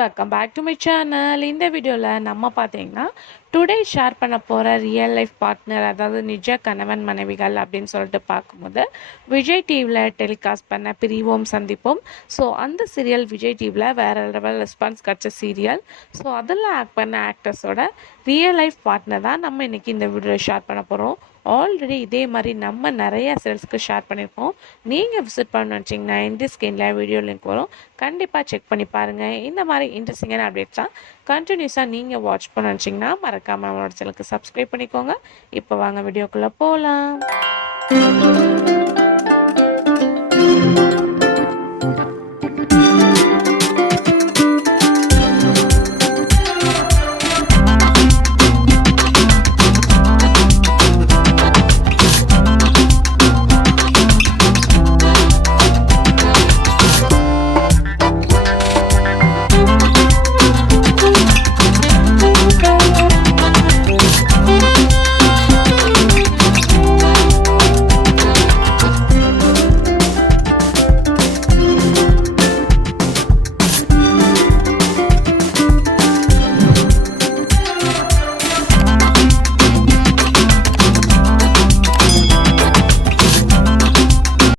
Welcome back to my channel. இந்த வீடியோவில் நம்ம பார்த்தீங்கன்னா டுடே ஷேர் பண்ண போகிற ரியல் லைஃப் பார்ட்னர், அதாவது நிஜ கணவன் மனைவிகள் அப்படின்னு சொல்லிட்டு பார்க்கும்போது விஜய் டிவியில் டெலிகாஸ்ட் பண்ண பிரிவோம் சந்திப்போம். ஸோ அந்த சீரியல் விஜய் டிவியில் வேறு லெவல் ரெஸ்பான்ஸ் கிடச்ச சீரியல். ஸோ அதில் ஆக்ட் பண்ண ஆக்டர்ஸோட ரியல் லைஃப் பார்ட்னர் தான் நம்ம இன்றைக்கி இந்த வீடியோவில் ஷேர் பண்ண போகிறோம். ஆல்ரெடி இதே மாதிரி நம்ம நிறைய சேல்ஸ்க்கு ஷேர் பண்ணியிருக்கோம். நீங்கள் விசிட் பண்ண நினச்சிங்கன்னா இந்த ஸ்க்ரீனில் வீடியோ லிங்க் வரும், கண்டிப்பாக செக் பண்ணி பாருங்கள். இந்த மாதிரி இன்ட்ரெஸ்டிங்கான அப்டேட்ஸ்லாம் கண்டினியூஸாக நீங்கள் வாட்ச் பண்ண நினச்சிங்கன்னா மறக்காமல் நம்மளோட சேனலுக்கு சப்ஸ்கிரைப் பண்ணிக்கோங்க. இப்போ வாங்க வீடியோக்குள்ளே போகலாம்.